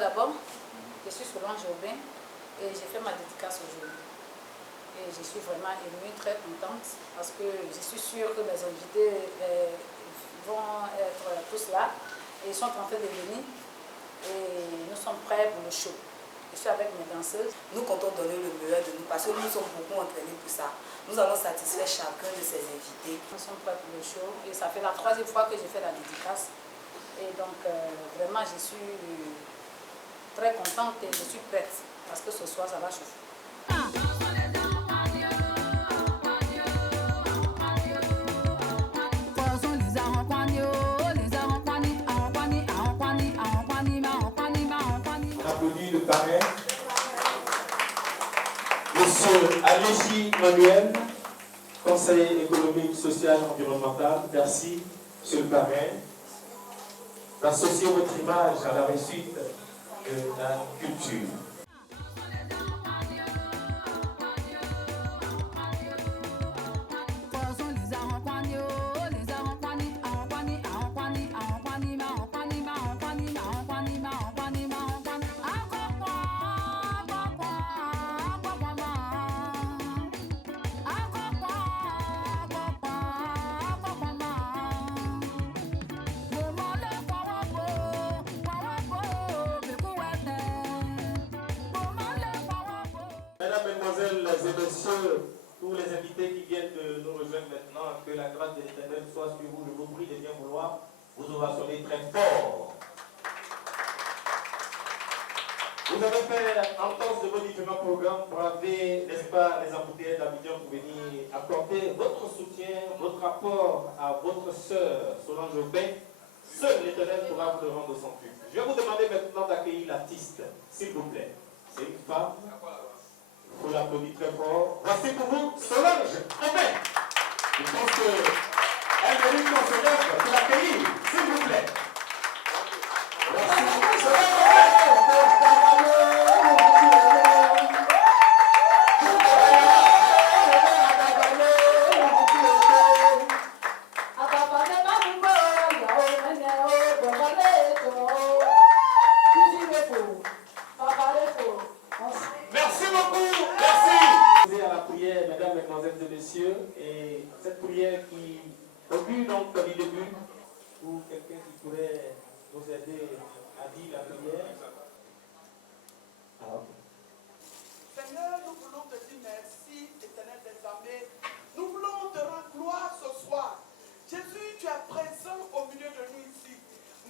d'abord, je suis Solange Aubin et j'ai fait ma dédicace aujourd'hui. Et je suis vraiment émue, très contente parce que je suis sûre que mes invités vont être tous là et ils sont en train de venir et nous sommes prêts pour le show. Je suis avec mes danseuses. Nous comptons donner le meilleur de nous parce que nous sommes beaucoup entraînés pour ça. Nous allons satisfaire chacun de ces invités. Nous sommes prêts pour le show et ça fait la 3e fois que je fais la dédicace. Et donc vraiment je suis très contente et je suis prête parce que ce soir ça va chauffer. On applaudit le parrain, Monsieur Alessi Manuel, conseiller économique, social, environnemental. Merci, Monsieur le parrain, d'associer votre image à la réussite de la culture. Mesdames, Mesdemoiselles et Messieurs, tous les invités qui viennent de nous rejoindre maintenant, que la grâce de l'Éternel soit sur vous. Je vous prie de bien vouloir vous ovationner très fort. Vous avez fait entente de vos différents programmes pour braver, n'est-ce pas, les embouteillages d'Abidjan pour venir apporter votre soutien, votre apport à votre sœur Solange Aubin. Seul l'Éternel pourra vous le rendre son culte. Je vais vous demander maintenant d'accueillir l'artiste, s'il vous plaît. C'est une femme. Il faut l'applaudir très fort. Voici pour vous Solange Aubin. Je pense qu'elle mérite qu'on se lève pour l'accueillir, s'il vous plaît. Voici Solange Merci beaucoup, merci. À la prière, mesdames, mesdemoiselles et messieurs, et cette prière qui augure donc comme début pour quelqu'un qui pourrait nous aider à dire la prière. Seigneur, nous voulons te dire merci, Éternel des armées. Nous voulons te rendre gloire ce soir. Jésus, tu es présent au milieu de nous ici.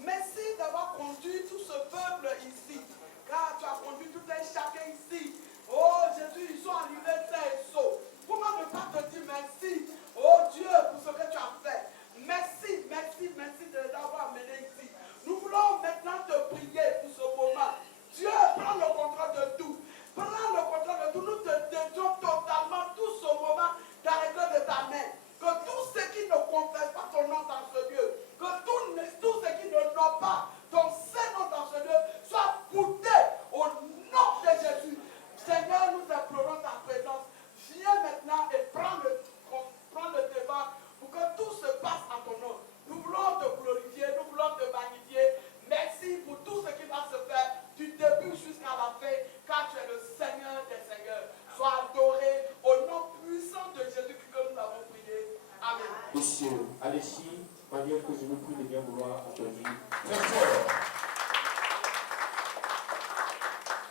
Merci d'avoir conduit tout ce peuple ici, car tu as conduit tout un chacun ici. Oh Jésus, ils sont arrivés sains et saufs. Comment ne pas te dire merci, oh Dieu, pour ce que tu as fait. Merci, merci, merci de les avoir amenés ici. Nous voulons maintenant te prier pour ce moment. Dieu, prends le contrôle de tout. Prends le contrôle de tout. Nous te dédions totalement tout ce moment dans les mains de ta main. Que tous ceux qui ne confessent pas ton nom dans ce lieu, que tous ceux qui ne n'ont pas ton Saint-Nom dans ce lieu, soient goûtés au nom de Jésus. Seigneur, nous implorons ta présence. Viens maintenant et prends le débat pour que tout se passe en ton nom. Nous voulons te glorifier, nous voulons te magnifier. Merci pour tout ce qui va se faire du début jusqu'à la fin, car tu es le Seigneur des Seigneurs. Sois adoré au nom puissant de Jésus-Christ que nous avons prié. Amen. Monsieur Alessi, manière que je vous prie de bien vouloir applaudir très fort.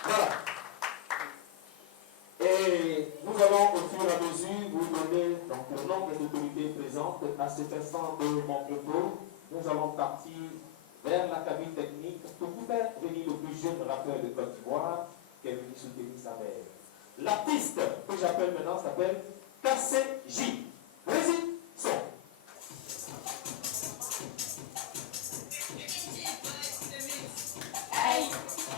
Voilà. Et nous allons au fur et à mesure vous donner donc, le nom des autorités présentes. À cet instant de mon propos, nous allons partir vers la cabine technique pour vous faire venir le plus jeune rappeur de Côte d'Ivoire qui est venu soutenir sa mère. L'artiste que j'appelle maintenant s'appelle KCJ. Vas-y, son. Hey,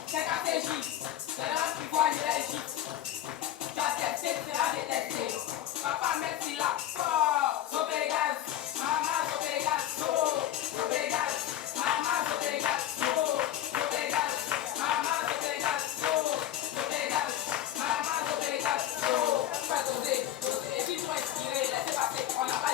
c'est KCJ, c'est là qui voit l'Égypte. Tu as testé, tu as détesté. Papa, merci là, fort. Zopégal, maman, zopégal, zopégal, maman, zopégal, zopégal, maman, zopégal, zopégal, maman, zopégal, fais doser, et puis tu vas inspirer, laissez passer, on n'a pas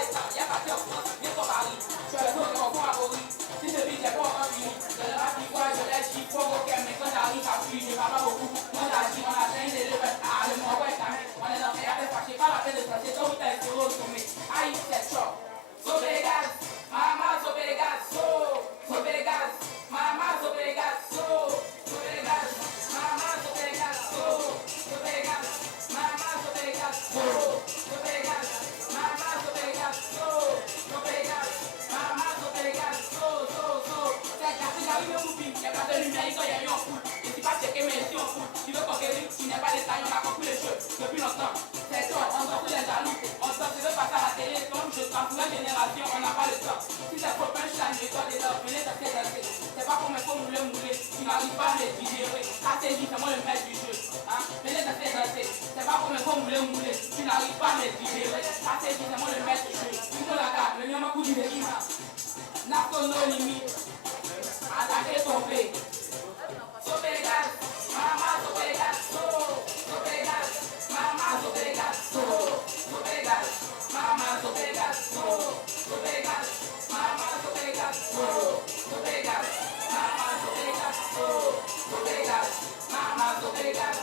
viens ici, il y a eu en foule. Je ne suis pas checké, mais ici en foule. Tu veux conquérir, tu n'es pas des taillons, on a compris les cheveux depuis longtemps. C'est toi, on s'en fout les jaloux. On s'en fout de passer à la télé, comme je t'en fous la génération, on n'a pas le temps. Si c'est pour je suis la méthode et l'or, venez tester danser. C'est pas comme il faut mouler, tu n'arrives pas à les digérer. ACJ, c'est moi le maître du jeu. Hein? Venez tester danser. C'est pas comme il faut mouler, tu n'arrives pas à les digérer. ACJ, c'est moi le maître du jeu. Tu peux la carte, le mien m'a coupé des rimes. N'a nos limites. Attaquer ton pays. Sopegas, mama sopegas, sopegas, mama sopegas, sopegas, mama sopegas, sopegas, mama sopegas, sopegas, mama sopegas, sopegas, mama sopegas,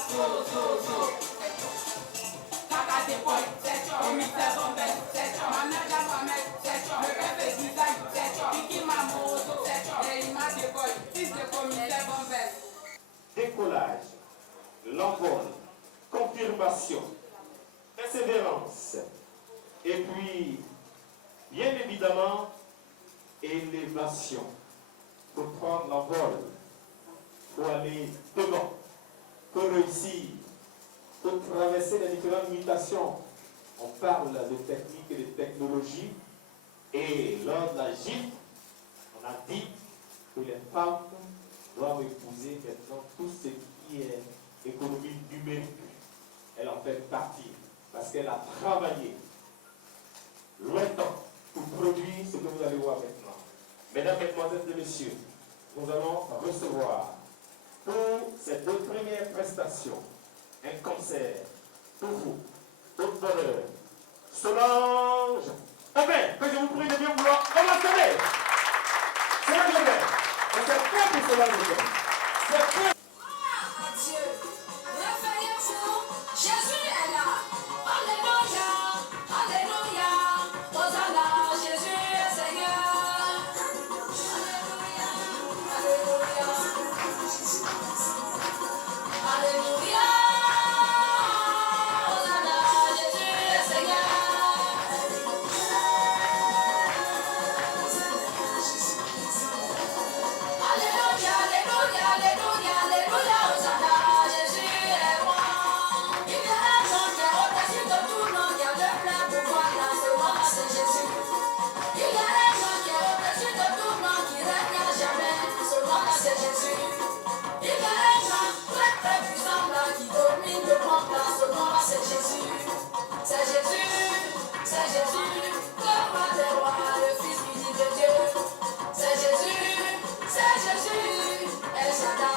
Kaka des boys, c'est toi, on c'est bon bête, c'est toi, ma mère dans ma mère, c'est toi, le rêve est design, c'est toi, Kiki ma moto, c'est toi, et il m'a des boys, fils de commissaire bon bête. Décollage, l'envol, confirmation, persévérance, et puis, bien évidemment, élévation. Pour prendre l'envol, pour aller devant, pour réussir, pour traverser les différentes mutations. On parle de techniques et de technologies, et lors de la gîte, on a dit que les femmes doivent épouser maintenant tout ce qui est économie numérique. Elle en fait partie parce qu'elle a travaillé longtemps pour produire ce que vous allez voir maintenant. Mesdames, Mesdemoiselles et Messieurs, nous allons recevoir pour ces deux premières prestations un concert pour vous, votre bonheur. Solange Aubin, que je vous prie de bien vouloir commencer. Solange Aubin. C'est prêt pour cela, c'est prêt. Dieu, réveillez-vous, Jésus est là. Alléluia, alléluia, Hosanna, Jésus est Seigneur. Alléluia, alléluia, alléluia, Hosanna, Jésus est Seigneur. Alléluia, alléluia, alléluia, alléluia, Hosanna, Jésus est roi. Il y a un nom qui est au-dessus de tout nom, qui a le plein pouvoir, là, ce nom, c'est Jésus. Il y a un nom qui est au-dessus de tout nom, qui règne à jamais, ce nom, c'est Jésus. Il y a un nom très très puissant, là, qui domine le monde, là, ce nom, c'est Jésus. C'est Jésus, le roi des rois, le fils unique de Dieu. C'est Jésus, El Shaddai.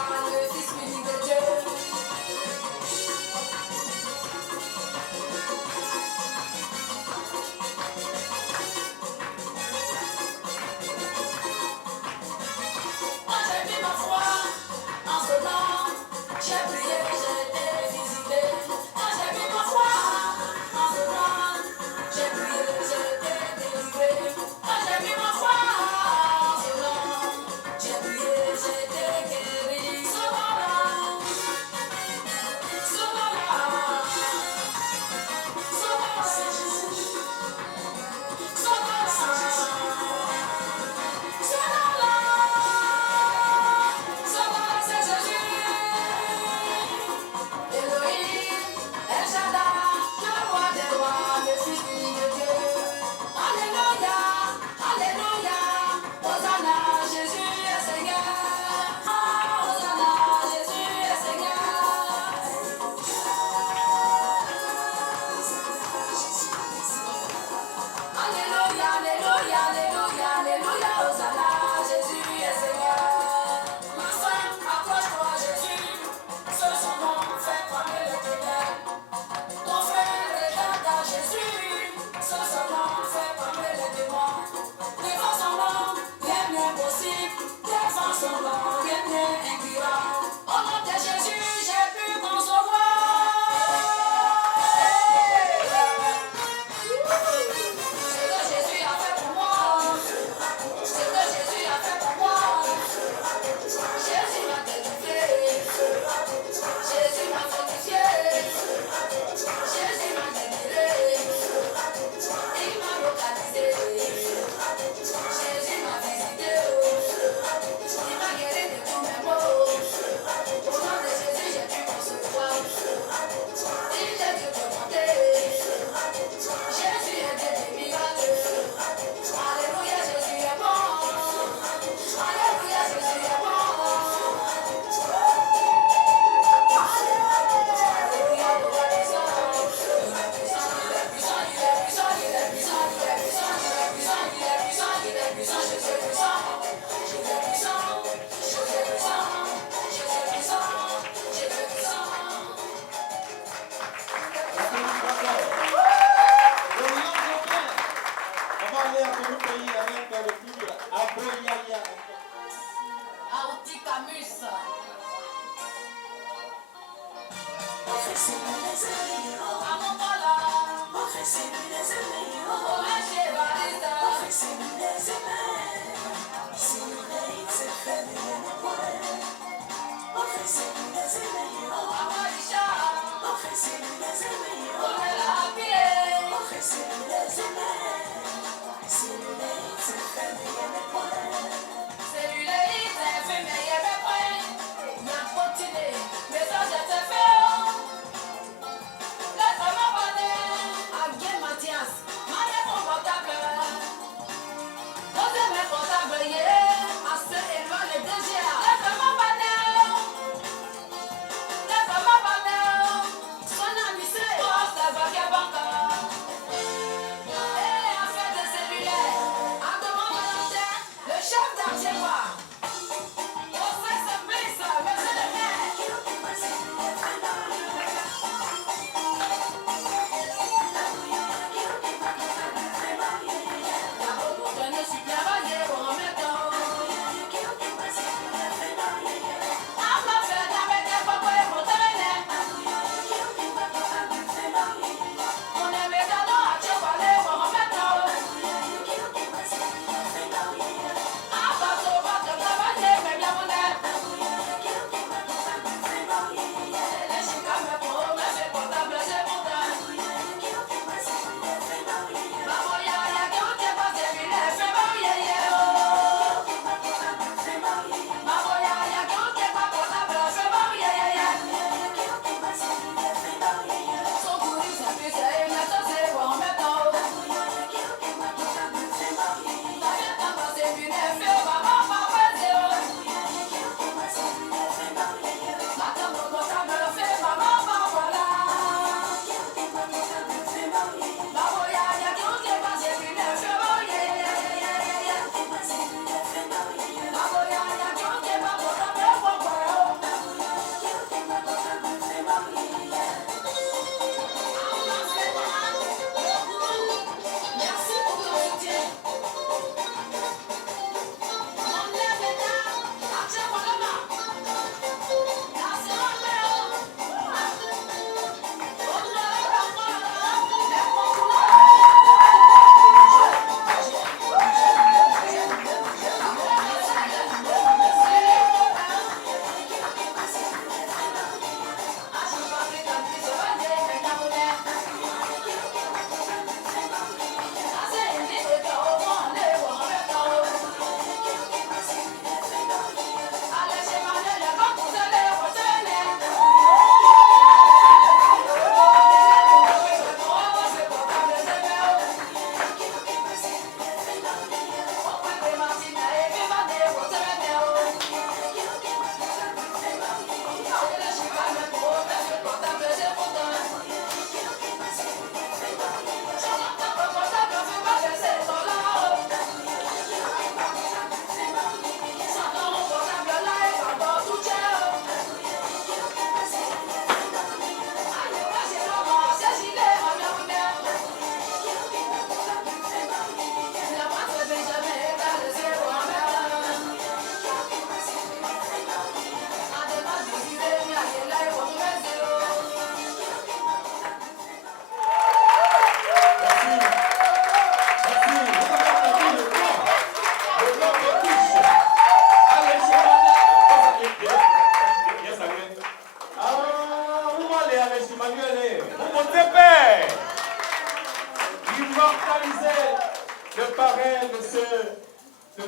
s'amuse.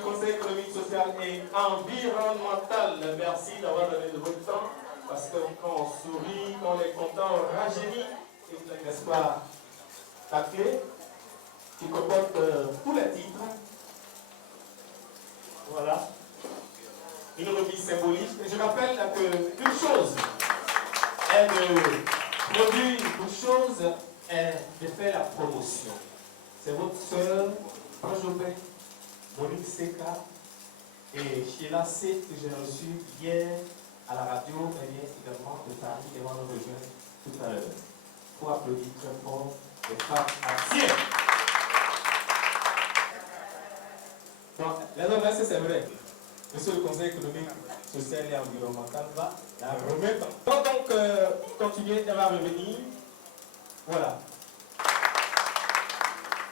Conseil économique, social et environnemental. Merci d'avoir donné de votre temps, parce que quand on sourit, quand on est content, on rajeunit. Et n'est-ce pas la clé qui comporte tous les titres. Voilà. Une remise symbolique. Et je rappelle qu'une chose est de produire, une chose est de faire la promotion. C'est votre soeur, Jobin, Monique Seka et Sheila C que j'ai reçu hier à la radio, elle vient également de Paris et va nous rejoindre tout à l'heure. Pour applaudir très fort les femmes anciennes. Donc, les hommes, c'est vrai. Monsieur le Conseil économique, social et environnemental va la remettre. On va donc continuer, elle va revenir. Voilà.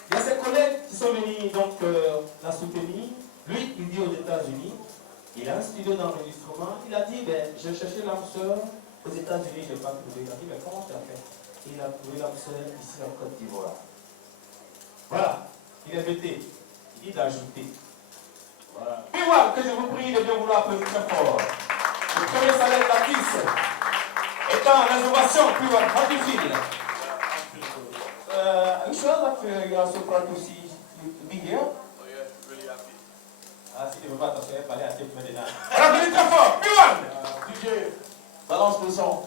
Il y a ses collègues qui sont venus donc la soutenir. Lui, il vit aux États-Unis. Il a un studio d'enregistrement. Il a dit, ben, j'ai cherché l'âme sœur aux États-Unis, je n'ai pas trouvé. Il a dit, mais comment tu as fait? Il a trouvé l'âme sœur ici en Côte d'Ivoire. Voilà. Il est vêté. Il dit d'ajouter. Voilà. Puis voilà, que je vous prie de bien vouloir applaudir très fort. Le premier salaire de l'artiste étant l'innovation, puis voilà, pas du fil. Une chose that you are so proud to see you to be here. Oh yeah, really happy. Ah, si tu ne veux pas t'asseoir, parler à tes maintenant. Rappelez très fort, puis voilà. DJ, balance le son.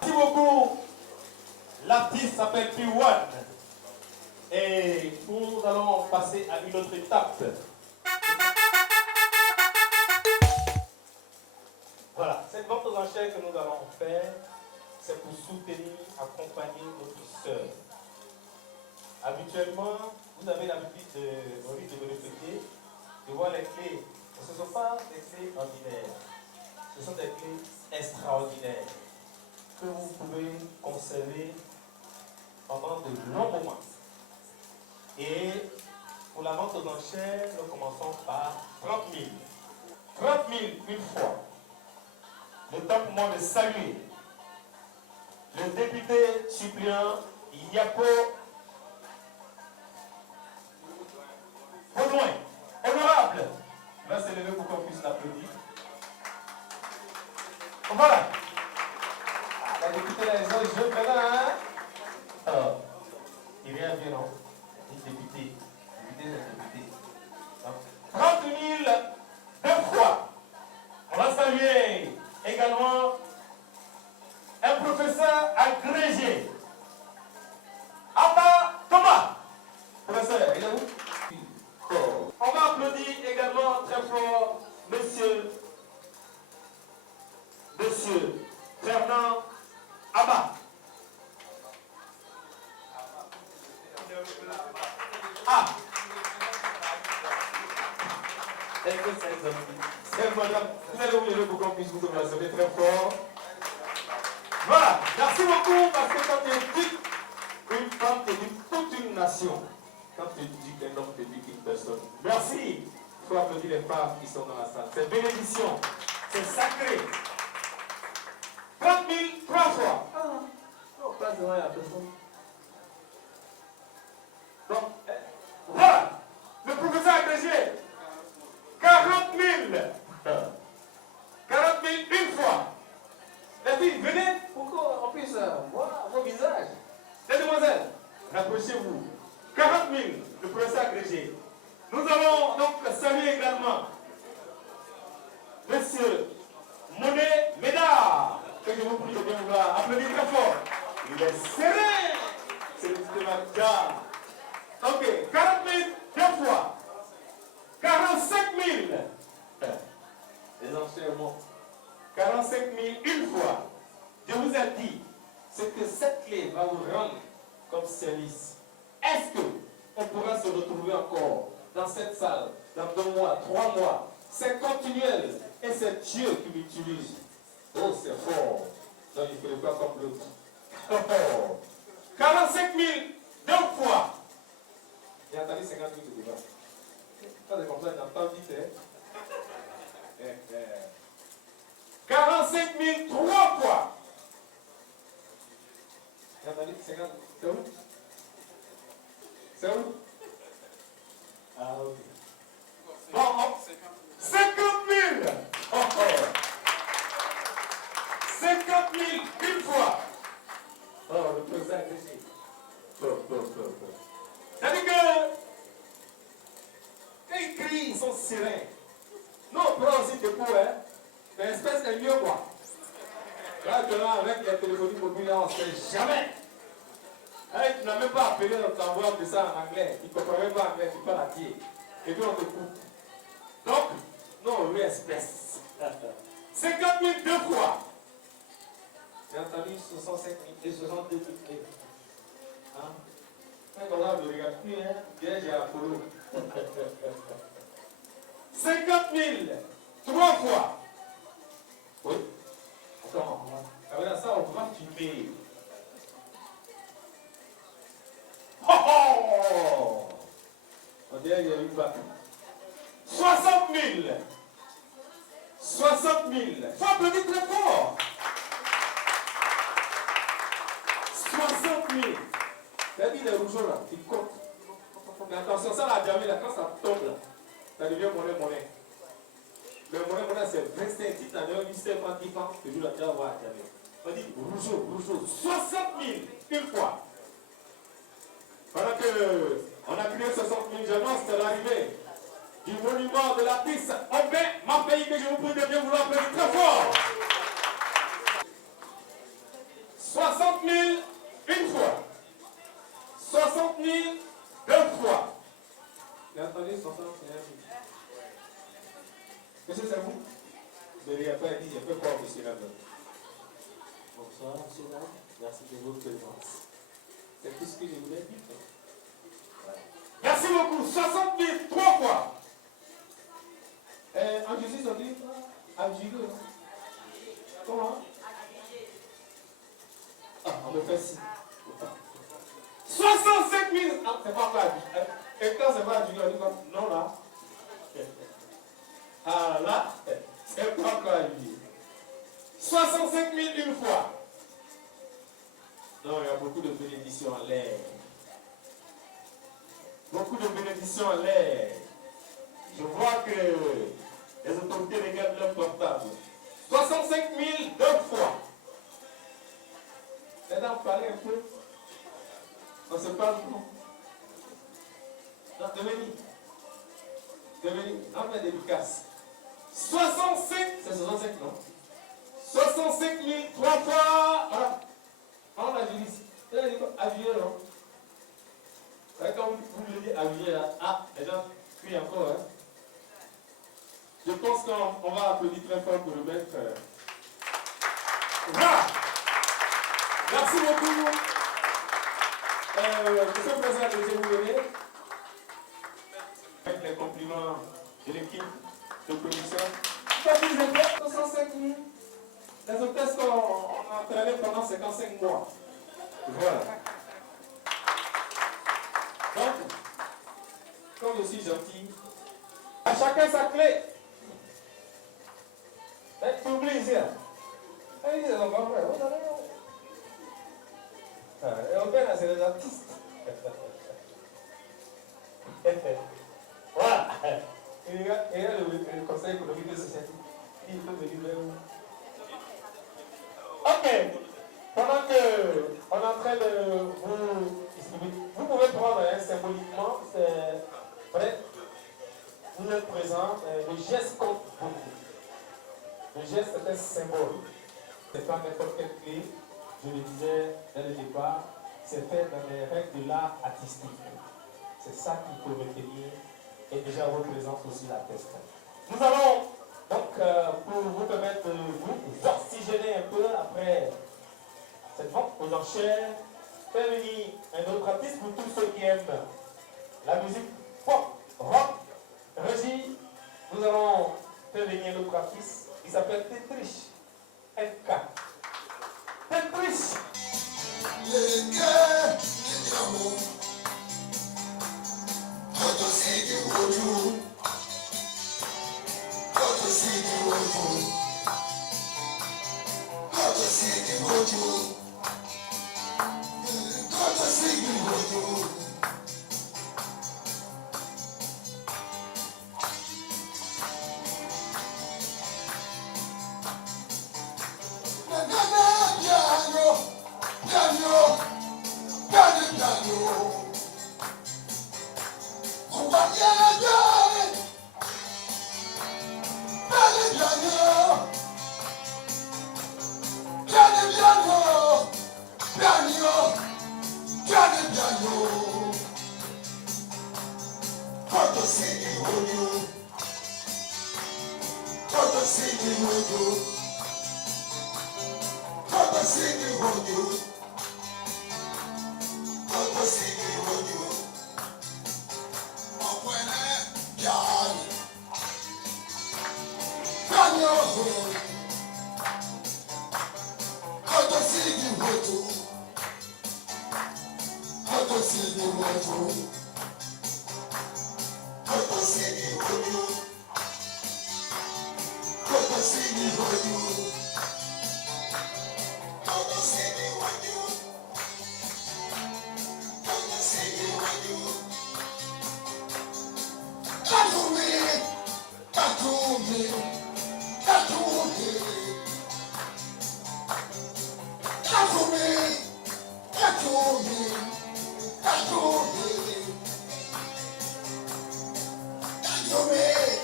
Merci beaucoup. L'artiste s'appelle P1. Et nous allons passer à une autre étape. Voilà, cette vente aux enchères que nous allons faire, c'est pour soutenir, accompagner notre sœur. Habituellement, vous avez l'habitude de vous répéter, de voir les clés. Ce ne sont pas des clés ordinaires, ce sont des clés extraordinaires que vous pouvez conserver pendant de longs moments. Et pour la vente aux enchères, nous commençons par 30 000. 30 000 une fois. Le temps pour moi de saluer le député suppléant Yapo Baudouin. Honorable. Il va s'élever pour qu'on puisse l'applaudir. Voilà. La députée, là, ils ont les jeux maintenant, hein? Alors, il vient bien, non? Une députée. Député, c'est député. 30 000 deux fois. On va saluer également un professeur agrégé. Abba Thomas. Professeur, il est où? On va applaudir également très fort Monsieur Fernand Abba. Ah. C'est madame. Vous allez vous lever pour qu'on puisse vous donner très fort. Voilà. Merci beaucoup parce que quand tu dis une femme, tu dis toute une nation. Quand tu dis qu'un homme, tu dis qu'une personne. Merci. Il faut applaudir les femmes qui sont dans la salle. C'est bénédiction. C'est sacré. 30 000, 3 fois. Ah, non, pas devant la personne. Donc, voilà. Le professeur agrégé. 40 000. 40 000 une fois. Les filles, venez pour qu'on puisse voir vos visages. Les demoiselles, rapprochez-vous. 40 000, le professeur agrégé. Nous allons donc saluer également Monsieur Monet Médard, que je vous prie de bien vouloir applaudir très fort. Il est serré. C'est le petit Madja. Ok, 40 000 deux fois. 45 000. Les enchaînements. 45 000 une fois. Je vous ai dit, ce que cette clé va vous rendre comme service. Est-ce qu'on pourra se retrouver encore dans cette salle dans 2 mois, 3 mois? C'est continuel et c'est Dieu qui m'utilise. Oh, c'est fort. Donc il ne fait pas comme l'autre. Oh. 45 000 deux fois. J'ai entendu 50 000 de débat. Ça c'est comme ça, j'entends vite. 45 000 trois fois. J'ai entendu 50 000. C'est où? C'est où? Ah ok. Bon, 50 000. Oh, oh. 50 000 une fois. Oh, le président est ici. C'est-à-dire que, quand ils crient, ils sont sereins. Nous, on prend aussi des coups, hein. Mais l'espèce est mieux, quoi. Là, avec les téléphonies mobiles, on ne sait jamais. Tu n'as même pas appelé notre envoi de ça en anglais. Il ne comprend même pas anglais, tu parles à pied. Et puis on te coupe. Donc, non, lui, espèce. 50 000 deux fois. J'ai entendu 65 000 et 62 000. Hein? Quand on ne regarde plus, hein, bien j'ai Apollo. 50 000 trois fois. Oui. Attends, avec ça, on va filmer. Oh oh! On dirait qu'il y a eu pas. 60 000. 60 000. Faut applaudir très fort. 60 000. T'as dit les rougeaux là, ils comptent. Mais attention, ça la jamais là, quand ça tombe là, ça devient monnaie. Le monnaie, c'est 25 titres, on a un mystère antifant, toujours là, tu vas voir jamais. On dit rougeau. 60 000 une fois. Pendant qu'on a crié 60 000, j'annonce c'est l'arrivée du monument de l'artiste Aubin, ma pays que je vous prie de bien vouloir applaudir très fort. 60 000 une fois. 60 000 deux fois. J'ai entendu 61 000. Monsieur, c'est vous? Vous n'avez pas dit, j'ai fait quoi, monsieur Lambert? Bonsoir, monsieur Lambert. Merci de votre présence. C'est tout ce que je voulais dire. Merci beaucoup. 60 000 trois fois. En Jésus, on dit Adjugé. Comment? Ah, on me fait ci. 65 000. Ah, c'est pas quoi. Et quand c'est pas Adjugé, on dit quoi? Non, là. Ah, là, c'est pas quoi. 65 000 une fois. Non, il y a beaucoup de bénédictions en l'air. Beaucoup de bénédictions en l'air. Je vois que les autorités regardent leur portable. 65 000 deux fois. Maintenant, parlez un peu. On se parle beaucoup. Non, devenez. On fait des dédicaces. 65, c'est 65, non? 65 000 trois fois. Voilà. On a dit ici. Elle a dit quoi? Habillé, non? Quand vous le dites habillé là, ah, les gens crient encore. Hein? Je pense qu'on va applaudir très fort pour le maître. Voilà! Merci beaucoup. Monsieur le Président, je vais vous donner avec les compliments de l'équipe de production. Quand ils étaient 65 000, les hôtesses qu'on a entraîné pendant 55 mois. Voilà. Donc, comme je suis gentil, à chacun sa clé. Tu oublies ici. Ils sont pas vrais. Les Européens, c'est les artistes. Voilà. Il y a le Conseil économique et social. Il peut venir vers vous. Ok. Pendant qu'on est en train de vous distribuer, vous pouvez prendre symboliquement, c'est vrai, vous êtes présent, le geste compte beaucoup. Le geste est un symbole. Ce n'est pas n'importe quelle clé, je le disais dès le départ, c'est fait dans les règles de l'art artistique. C'est ça qu'il faut retenir et déjà votre présence aussi l'atteste. Nous allons donc, pour vous permettre de vous oxygéner un peu après cette vente aux enchères, faire venir un autre artiste pour tous ceux qui aiment la musique pop, rock, régie. Nous allons faire venir un autre artiste qui s'appelle Tetrish NK. Tetrish!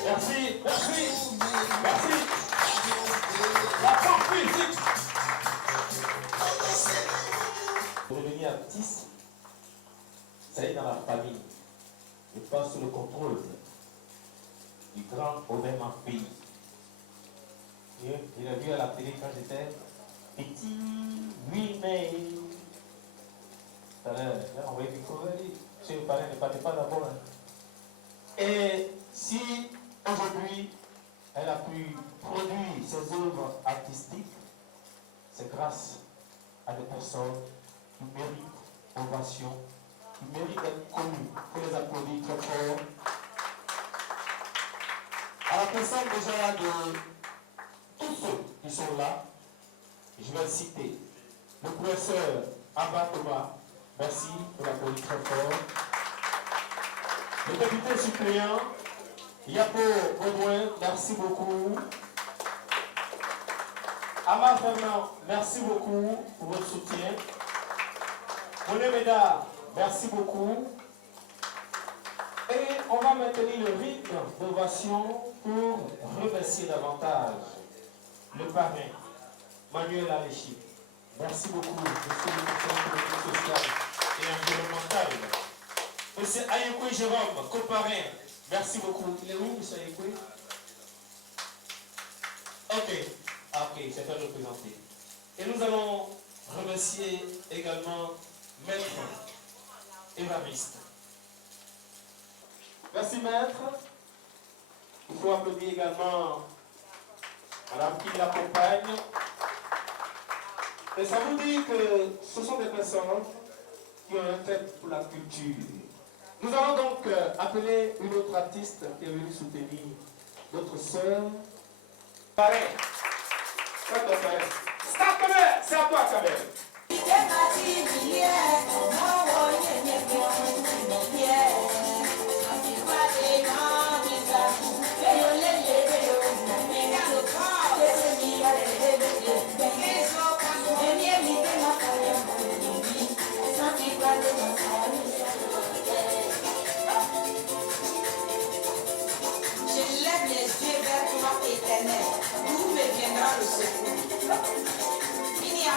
Merci, merci, merci. La force physique. Pour devenir artiste, ça est dans la famille. Et pas sous le contrôle du grand Aubin Marpille. Il a vu à la télé quand j'étais petit. Oui, mais. Tout à l'heure, on va découvrir. Chez le parrain, ne partez pas d'abord. Et si aujourd'hui elle a pu produire ses œuvres artistiques, c'est grâce à des personnes qui méritent ovation, qui méritent d'être connues. Il faut les applaudir très fort. À la personne déjà de tous ceux qui sont là, je vais citer le professeur Abba Thomas, merci pour l'applaudir très fort. Le député suppléant, Yapo Baudouin, merci beaucoup. Amar Fernand, merci beaucoup pour votre soutien. Moné Médard, merci beaucoup. Et on va maintenir le rythme d'ovation pour remercier davantage le parrain, Manuel Aléchi. Merci beaucoup, monsieur le ministre politique sociale et environnementale. Monsieur Ayekwe Jérôme, coparrain, merci beaucoup. Il est où, monsieur Ayekwe? Ok, c'est à représenter. Et nous allons remercier également Maître Évariste. Merci Maître. Il faut applaudir également Madame qui l'accompagne. Et ça vous dit que ce sont des personnes qui ont un fait pour la culture. Nous allons donc appeler une autre artiste qui est venue soutenir notre sœur. Pareil. C'est à toi, Kamel. D'où me viendra le secours? Il n'y a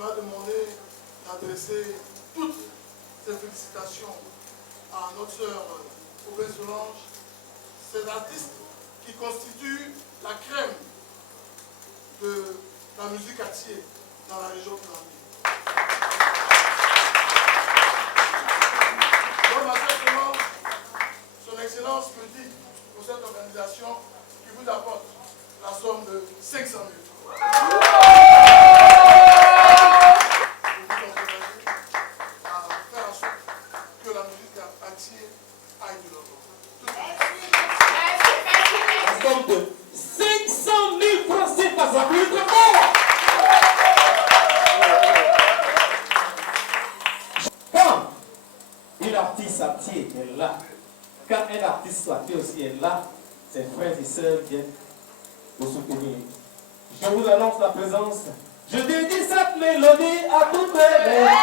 m'a demandé d'adresser toutes ces félicitations à notre sœur Aubin Solange, ces artistes qui constituent la crème de la musique atier dans la région de Namibie. Donc, ma sœur Solange, son Excellence me dit pour cette organisation qui vous apporte la somme de 500 000 francs. De 500 000 francs CFA, ça peut être fort. Quand une artiste atier est là, quand un artiste atier aussi est là, ses frères et sœurs viennent vous soutenir. Je vous annonce la présence. Je dédie cette mélodie à toutes les femmes.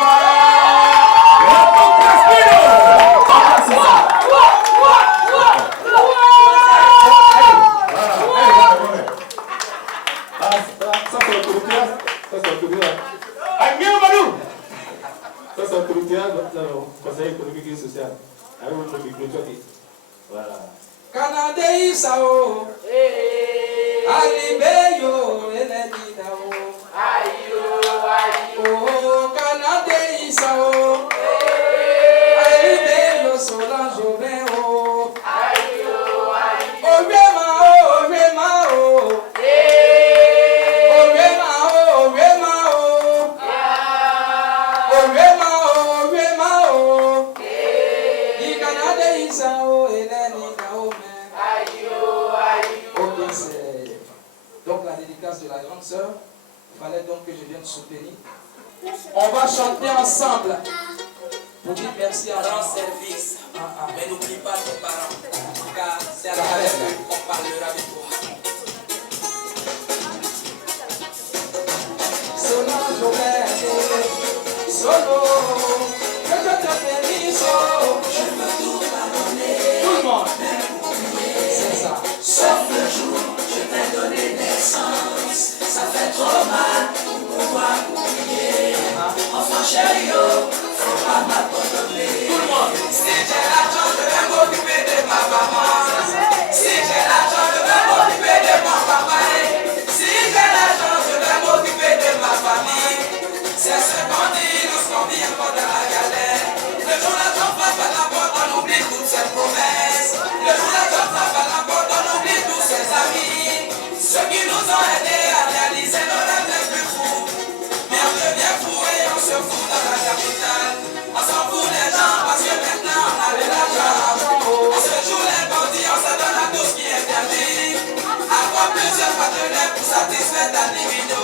Conseil économique et social. Voilà. Canada Isao, Alibeyo, Elenidao, oh, Canada Isao, Alibeyo, Solange Aubin, donc la dédicace de la grande sœur, il fallait donc que je vienne soutenir. On va chanter ensemble pour dire merci à rend service. Mais n'oublie pas tes parents, car c'est à travers eux qu'on parlera de toi. Solange Aubin, solo, que je te bénisse, je veux tout pardonner. Tout le monde, c'est ça. Sauf le jour, je t'ai donné naissance. Ça fait trop mal pour pouvoir oublier. Enfant chéri, faut pas m'abandonner. Tout le monde. Si j'ai l'argent, je vais m'occuper de ma maman. Si j'ai l'argent, je vais m'occuper de mon papa. Si j'ai l'argent, je vais m'occuper de ma famille. C'est ce qu'on dit lorsqu'on vit encore dans la galère. Le jour l'argent frappe à la porte, on oublie toutes ses promesses. Le jour l'argent frappe à la porte, on oublie tous ses amis. Ceux qui nous ont aidés à réaliser nos rêves les plus fous. Mais on devient fou et on se fout dans la capitale. On s'en fout des gens parce que maintenant on a de l'argent. On se joue les bandits, on se donne à tout ce qui est interdit. Avoir plusieurs partenaires pour satisfaire ta libido.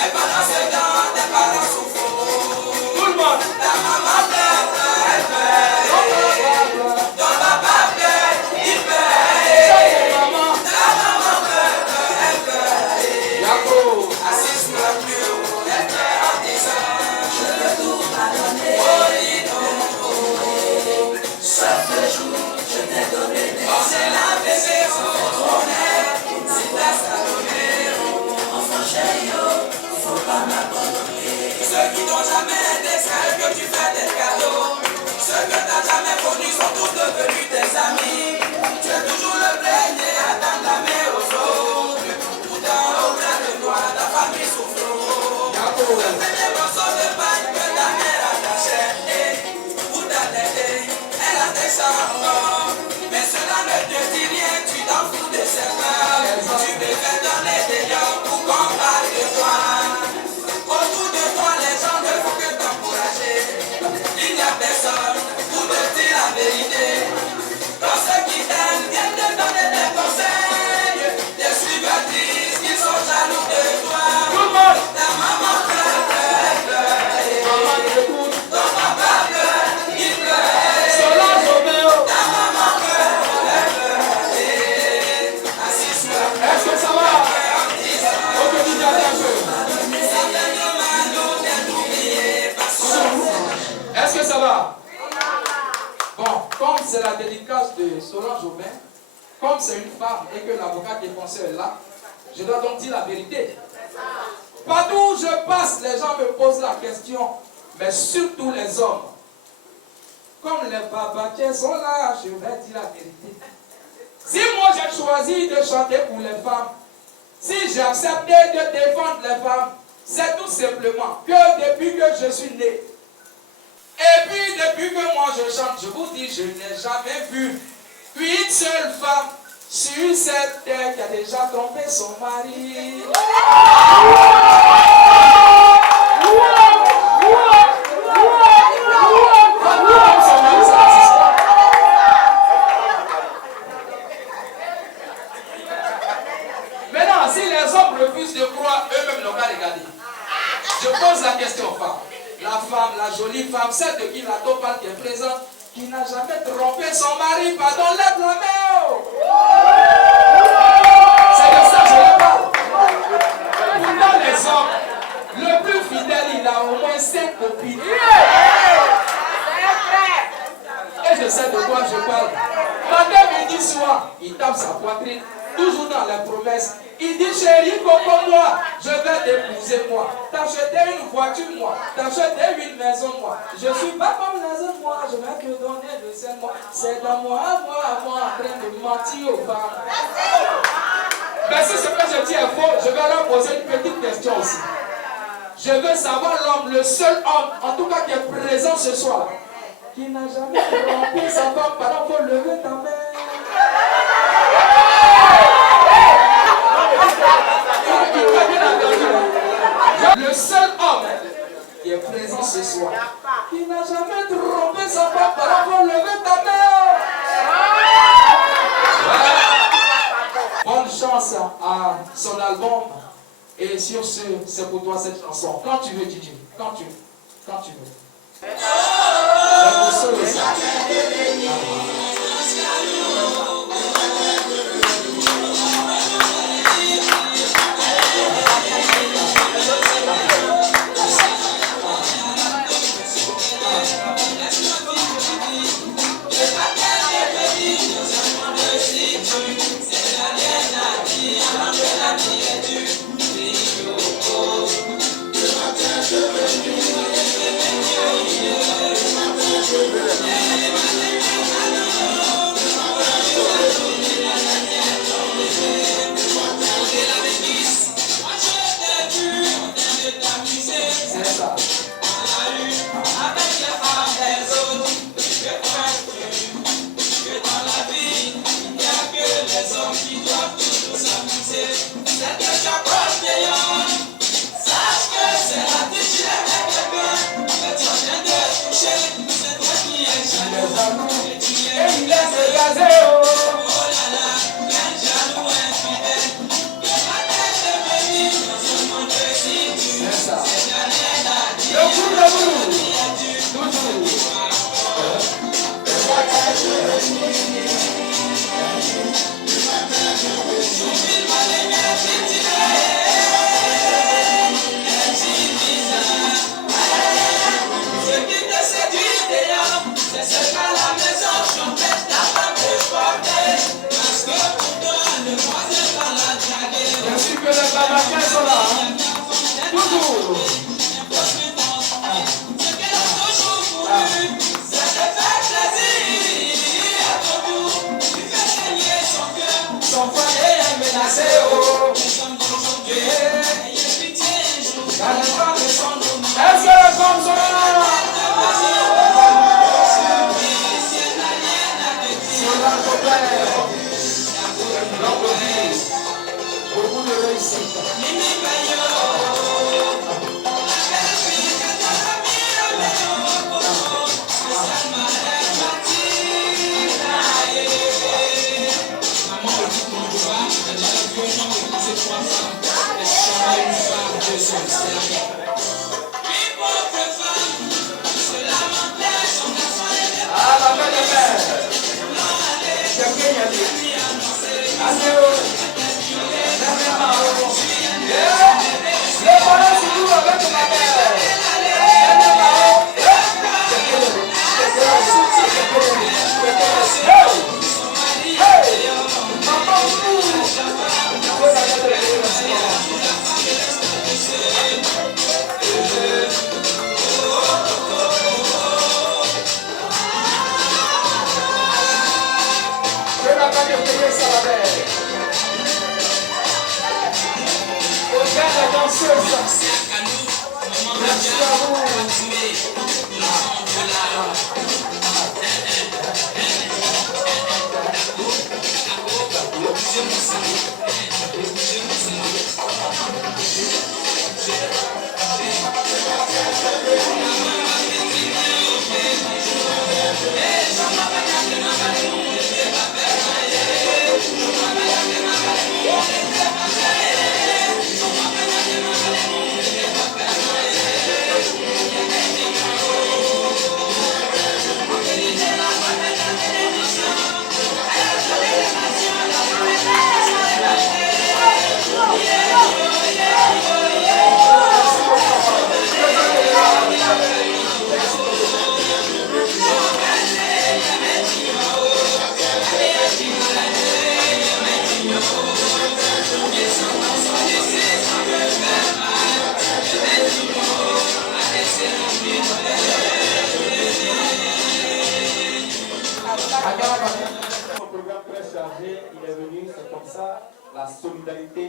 Mais pendant ce temps, tes parents souffrent. Tout le monde. Ta maman pleure, elle pleure. Ton papa pleure, il pleure. Ta maman pleure, elle pleure. Assise sur la pluie, elle pleure en disant je veux tout pardonner. Sauf le jour, je t'ai donné naissance. On est là, bébé, on est. Si t'as ça donné, Enfant chéri, faut pas m'abandonner. ceux qui t'ont jamais aidé, c'est eux que tu fais des cadeaux. Ceux que t'as jamais connus sont tous devenus tes amis. Tu es toujours le premier à tendre la main aux autres. Pourtant, auprès de toi, ta famille souffre. Je fais des morceaux de paille que ta mère a taché. Pour t'aider, elle a des charbons. Mais cela ne te dit rien, tu t'en fous de ses peurs. Tu préfères donner des lions pour qu'on parle de toi. Autour de toi, les gens ne font que t'encourager. Il n'y a personne pour te dire la vérité. Quand ceux qui t'aiment viennent te donner des conseils, des suivatrices qui sont jaloux de toi. Ta maman pleure, elle pleure. Ton papa pleure, il pleure. Ta maman pleure, elle pleure. Assis sur la plage. Est-ce que ça va? Ok, dis attention. Est-ce que ça va? Bon, comme c'est la dédicace de Solange Aubin, comme c'est une femme et que l'avocat défenseur est là, je dois donc dire la vérité. Partout où je passe, les gens gens me posent la question, mais surtout les hommes. Comme les babatiers sont là, je vais dire la vérité. Si moi j'ai choisi de chanter pour les femmes, si j'ai accepté de défendre les femmes, c'est tout simplement que depuis que je suis né, et puis depuis que moi je chante, je vous dis, je n'ai jamais vu une seule femme sur cette terre qui a déjà trompé son mari. Maintenant, si les hommes refusent de croire, eux-mêmes n'ont qu'à regarder. Je pose la question aux femmes. La femme, la jolie femme, celle de qui la topale qui est présente, qui n'a jamais trompé son mari, pardon, lève la main. C'est de ça que je parle. Pourtant, les hommes, le plus fidèle, il a au moins 5 copines. Et je sais de quoi je parle. Matin, midi, soir, il tape sa poitrine, toujours dans les promesses. Il dit, chérie, coco, moi, je vais t'épouser, moi. T'acheter une voiture, moi. T'acheter une maison, moi. Je suis pas comme les autres, moi. Je vais te donner le sel, moi. C'est dans moi, en train de mentir aux femmes. Mais si ce que je dis est faux, je vais leur poser une petite question aussi. Je veux savoir l'homme, le seul homme, en tout cas qui est présent ce soir, qui n'a jamais trompé sa femme. Pardon, faut lever ta main. Le seul homme qui est présent ce soir, qui n'a jamais trompé sa femme, pour lever ta main. Bonne chance à son album. Et sur ce, c'est pour toi cette chanson. Quand tu veux, Gigi. Quand tu veux. C'est pour ça.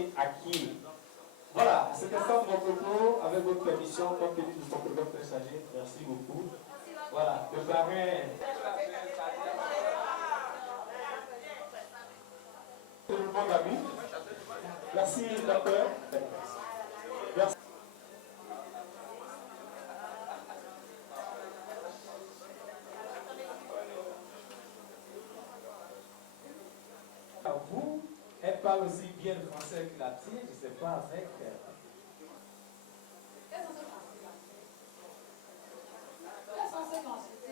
passer à qui? Voilà, c'était ça mon propos, avec votre permission, compte tenu de son programme très chargé. Merci beaucoup. Voilà, le parrain. Tout le monde a vu. Merci, docteur. Merci. Vous, elle parle aussi bien le français que la tienne, je ne sais pas avec.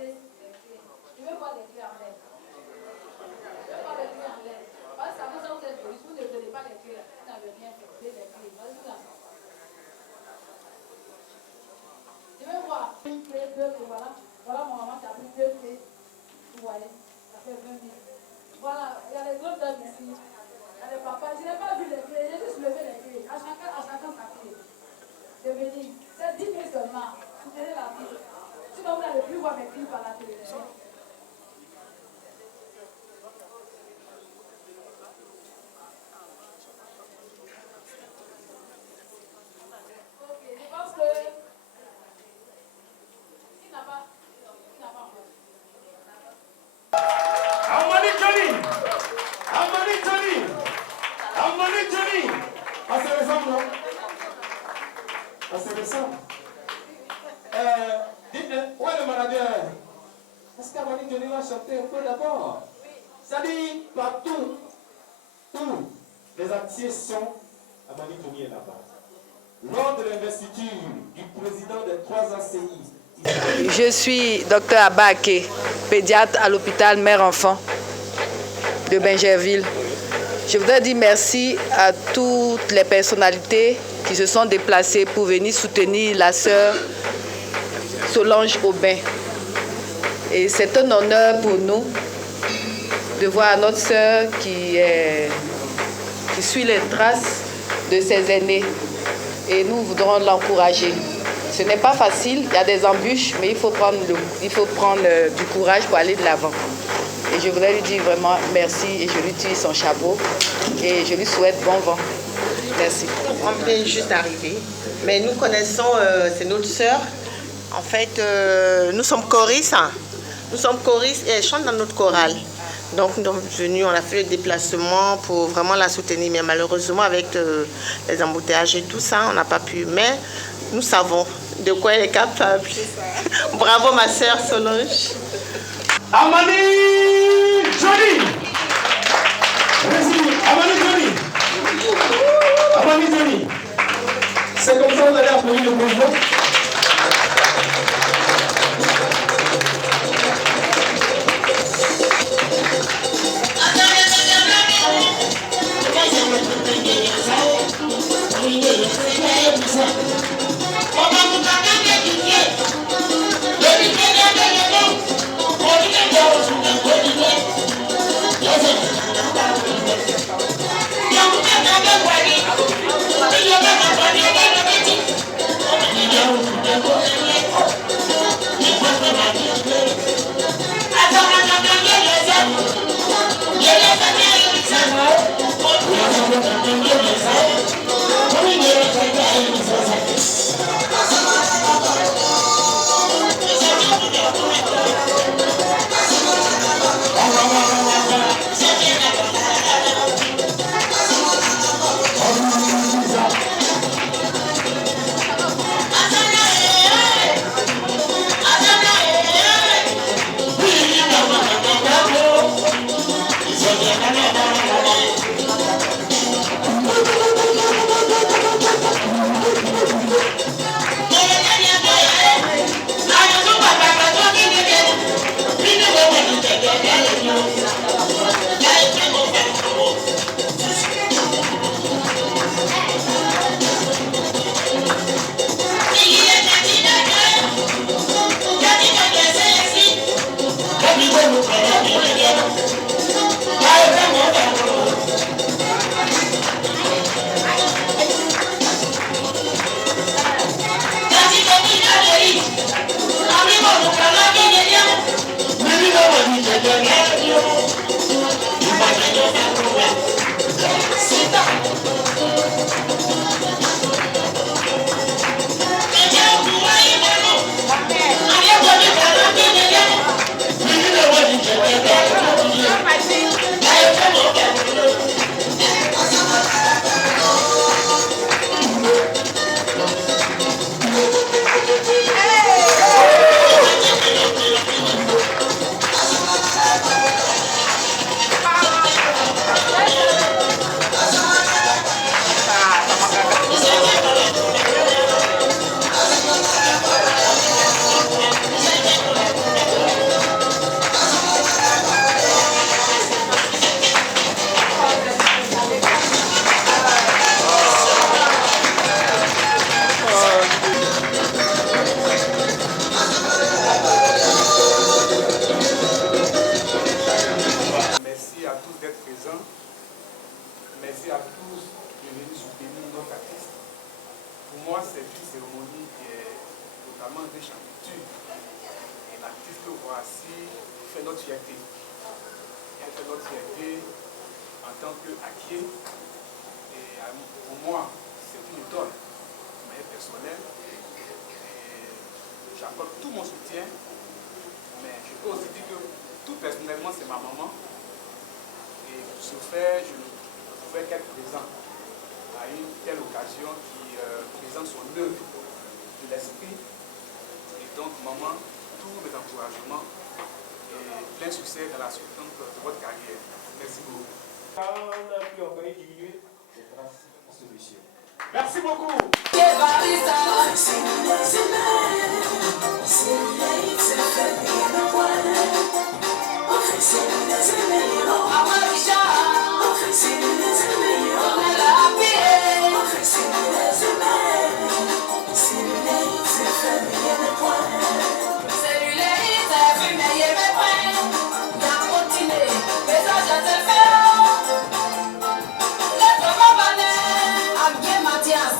Je vais voir les clés en l'air. Je vais voir les clés en l'air. Parce que vous êtes police, vous ne donnez pas les clés. Vous n'avez rien fait. Les clés. Vas-y là. Je vais voir. Une clé, deux clés, voilà. Voilà mon maman qui a pris deux clés. Vous voyez, ça fait 20 minutes. Voilà, il y a les gros dames ici. Il y a les papas. Je n'ai pas vu les clés, j'ai juste levé les clés. À chacun sa clé. Je veux dire, c'est 10 000 seulement. Soutenez la vie. Sinon, vous n'allez plus voir mes filles par la télévision. Ok, je pense que... Qui n'a pas encore? Amani Johnny! Amani Johnny! Amani Johnny! Ah, c'est récent, non? Ah, c'est récent. Dites-le, où est le manager? Est-ce qu'Amani Johnny va chanter un peu d'abord? Ça dit, partout où les artistes sont, Amani Johnny est là-bas. Lors de l'investiture du président des 3 ACI, je suis Dr Abake, pédiatre à l'hôpital Mère-Enfant de Bingerville. Je voudrais dire merci à toutes les personnalités qui se sont déplacées pour venir soutenir la sœur Solange Aubin. Et c'est un honneur pour nous de voir notre sœur qui suit les traces de ses aînés. Et nous voudrons l'encourager. Ce n'est pas facile, il y a des embûches, mais il faut prendre du courage pour aller de l'avant. Et je voudrais lui dire vraiment merci et je lui tire son chapeau et je lui souhaite bon vent. Merci. On vient juste d'arriver, mais nous connaissons, c'est notre sœur. En fait, nous sommes choristes. Nous sommes choristes et elle chante dans notre chorale. Donc nous sommes venus, on a fait le déplacement pour vraiment la soutenir. Mais malheureusement, avec les embouteillages et tout ça, on n'a pas pu. Mais nous savons de quoi elle est capable. Bravo ma sœur Solange. Amani Johnny! Merci, Amani Johnny! Amani Johnny! C'est comme ça que vous allez applaudir le président? Sit down. moi, c'est une cérémonie qui est totalement riche en culture. Et l'artiste que voici fait notre fierté. Elle fait notre fierté en tant qu'acquier. Et pour moi, c'est une idole, de manière personnelle. J'apporte tout mon soutien, mais je peux aussi dire que tout personnellement, c'est ma maman. Et pour ce faire, je pouvais qu'être présent à une telle occasion qui présente son œuvre de l'esprit. Et donc, maman, tous mes encouragements et plein succès dans la suite de votre carrière. Merci beaucoup. Puis on connaît diminuer, c'est grâce à ce monsieur. Merci beaucoup. Mathias,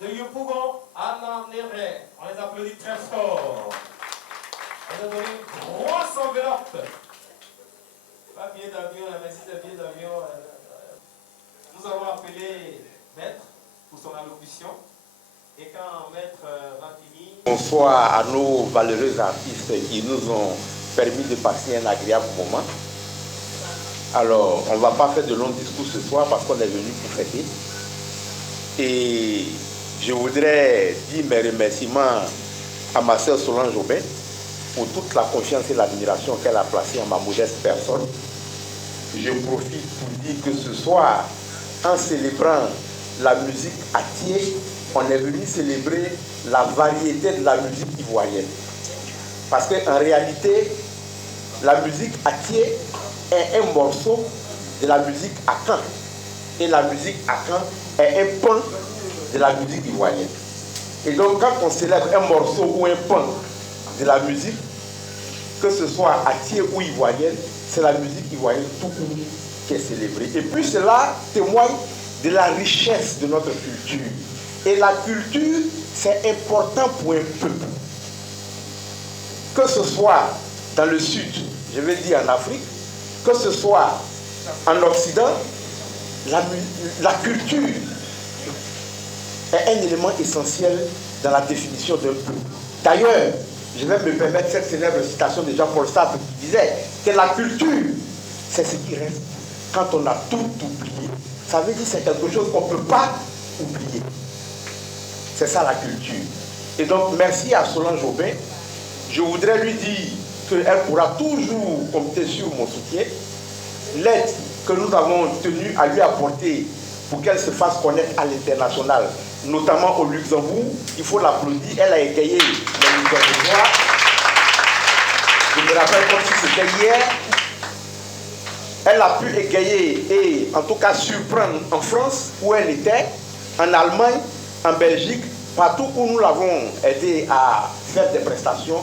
De Yopougon, Anna Néré. On les applaudit très fort. On a donné une grosse enveloppe. Pas billet d'avion, la merci de billet d'avion. Nous avons appelé Maître pour son allocution. Et quand Maître va finir... Bonsoir à nos valeureux artistes qui nous ont permis de passer un agréable moment. Alors, on ne va pas faire de longs discours ce soir parce qu'on est venu pour fêter. Et je voudrais dire mes remerciements à ma sœur Solange Aubin pour toute la confiance et l'admiration qu'elle a placée en ma modeste personne. Je profite pour dire que ce soir, en célébrant la musique à Thiers, on est venu célébrer la variété de la musique ivoirienne. Parce qu'en réalité, la musique à Thiers est un morceau de la musique à Caen. Et la musique à Caen est un pan de la musique ivoirienne. Et donc quand on célèbre un morceau ou un pan de la musique, que ce soit à Thiers ou ivoirienne, c'est la musique ivoirienne tout court qui est célébrée. Et puis cela témoigne de la richesse de notre culture. Et la culture, c'est important pour un peuple. Que ce soit dans le sud, je vais dire en Afrique, que ce soit en Occident, la culture est un élément essentiel dans la définition d'un peuple. D'ailleurs, je vais me permettre cette célèbre citation de Jean-Paul Sartre qui disait que la culture, c'est ce qui reste quand on a tout oublié. Ça veut dire que c'est quelque chose qu'on ne peut pas oublier. C'est ça la culture. Et donc, merci à Solange Aubin. Je voudrais lui dire qu'elle pourra toujours compter sur mon soutien. L'aide que nous avons tenu à lui apporter pour qu'elle se fasse connaître à l'international, notamment au Luxembourg, il faut l'applaudir. Elle a égayé les Luxembourgeois. Je me rappelle comme si c'était hier. Elle a pu égayer et en tout cas surprendre en France où elle était, en Allemagne, en Belgique, partout où nous l'avons aidé à faire des prestations.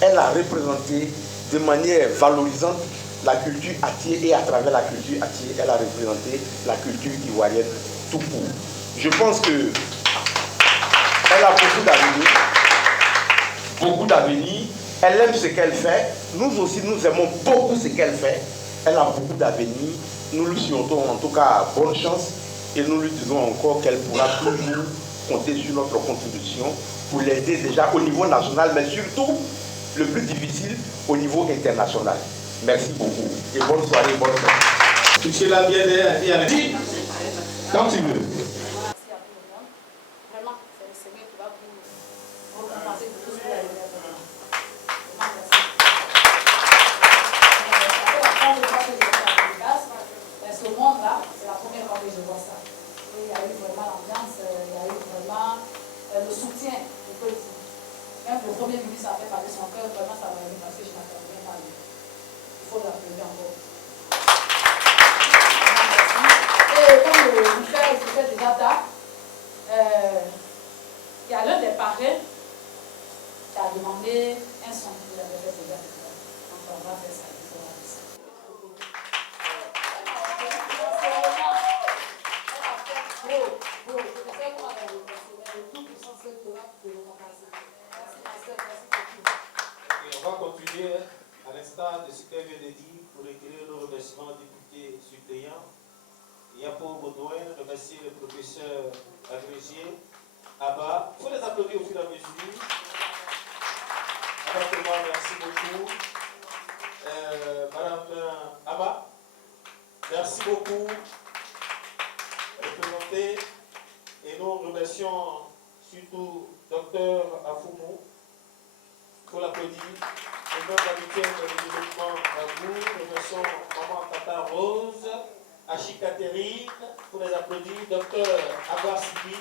Elle a représenté de manière valorisante la culture à Thiers et à travers la culture à Thiers, elle a représenté la culture ivoirienne tout court. Je pense que elle a beaucoup d'avenir. Elle aime ce qu'elle fait. Nous aussi, nous aimons beaucoup ce qu'elle fait. Elle a beaucoup d'avenir. Nous lui souhaitons en tout cas bonne chance et nous lui disons encore qu'elle pourra toujours compter sur notre contribution pour l'aider déjà au niveau national, mais surtout, le plus difficile, au niveau international. Merci beaucoup et bonne soirée, bonne soirée. Touchez la bienvenue et allez-y, quand tu veux. Merci à tout le monde. Vraiment, c'est le Seigneur qui va vous récompenser de tout ce que vous allez faire. aujourd'hui encore. Et comme le frère était déjà tard, il y a l'un des parrains qui a demandé un son qu'il avait fait déjà. Donc on va faire ça. On va continuer à l'instar de ce qu'elle vient de dire pour recueillir le remerciement des députés suppléants. Il y a pour besoin de remercier le professeur agrégé Abba. Il faut les applaudir au fur et à mesure. Abba, merci beaucoup. Madame Abba, merci beaucoup. Représentée. Et nous remercions surtout Dr Afoumou pour l'applaudir. Le nom d'habitude du développement à vous. Nous remercions Maman Tata Rose, Achi Catherine, pour les applaudir. Dr Abba Sibi,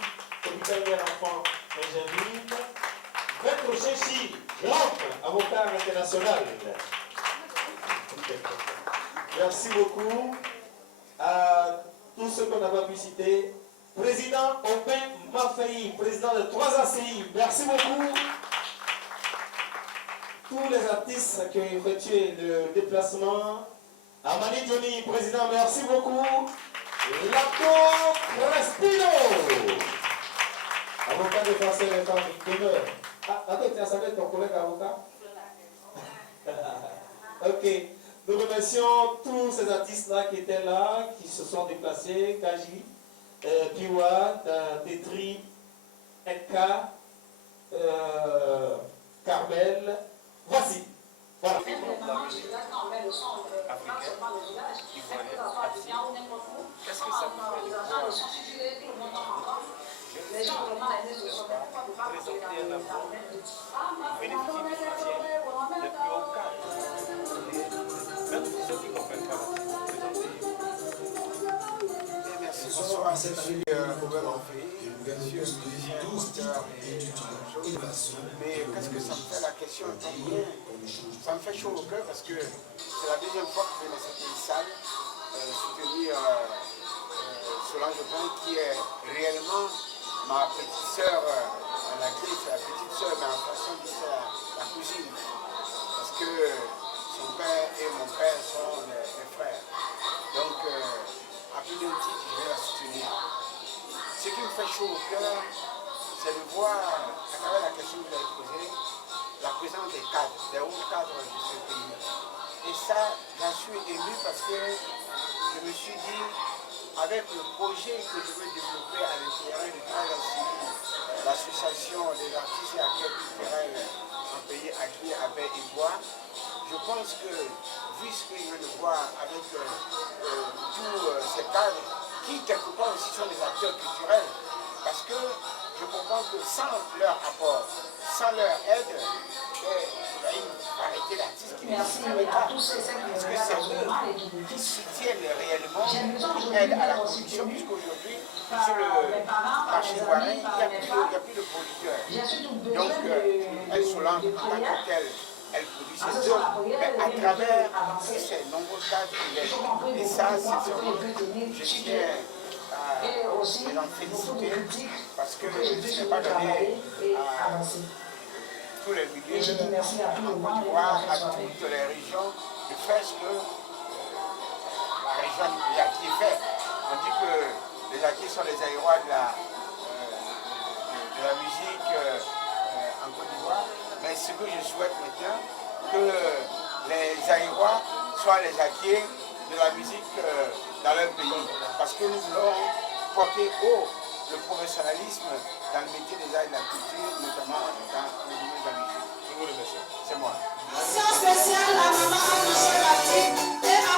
hôpital mère enfant Benjamin. Maître Chechi, Jérôme, avocat international. Merci beaucoup à tous ceux qu'on n'a pas pu citer. Président Aubin Mafei, président de 3 ACI, merci beaucoup. Tous les artistes qui ont effectué le déplacement. Amani Johnny, président, merci beaucoup. Lato Crespino, avocat de français et femmes, demeure. Ah, attends, tu as salué ton collègue avocat? Ok. Nous remercions tous ces artistes-là qui étaient là, qui se sont déplacés, Kaji, Piwa, Tetri, Enka, Carmel. Voici. Voilà. Qu'est-ce que ça vous fait les gens présenter un apport bénéfique le plus haut cadre. Même ceux qui ne comprennent pas, merci. Bonsoir, c'est Robert Manfrey, monsieur le musicien, auteur et mais qu'est-ce que ça me fait la question? Ça me fait chaud au cœur parce que c'est la deuxième fois que je viens dans cette salle soutenir Solange Aubin qui est réellement ma petite sœur, la petite sœur, mais en façon de dire la cousine. Parce que son père et mon père sont des frères. Donc, à plus d'un titre, je vais la soutenir. Ce qui me fait chaud au cœur, c'est de voir, à travers la question que vous avez posée, la présence des cadres, des hauts cadres de ce pays. Et ça, j'en suis ému parce que je me suis dit, avec le projet que je veux développer à l'intérieur de l'association des artistes et acteurs culturels en pays acquis à Baie et Bois, je pense que, vu ce que je viens de voir avec tous ces cadres, qui quelque part aussi sont des acteurs culturels, parce que je comprends que sans leur apport, sans leur aide, il y a une variété d'artistes qui n'existeraient pas. Parce que c'est eux qui soutiennent réellement, qui aident à la production, puisqu'aujourd'hui, sur le marché ivoirien, il n'y a plus de producteurs. Donc, elle Solange, en tant que telle, elle produit ses œuvres, mais à travers tous ces nombreux cadres qu'il est. Et ça, je tiens à les en féliciter parce que ce n'est pas donné à tous les milieux en Côte d'Ivoire, à toutes les régions, de faire ce que la région du Yaki fait. On dit que les Yaki sont les aérois de la musique en Côte d'Ivoire, mais ce que je souhaite maintenant, que les Aïrois soient les acquiers de la musique dans leur pays. Parce que nous voulons porter haut le professionnalisme dans le métier des arts et de la culture, notamment dans le domaine de la musique. Je vous remercie. C'est moi. Spéciale à maman, et à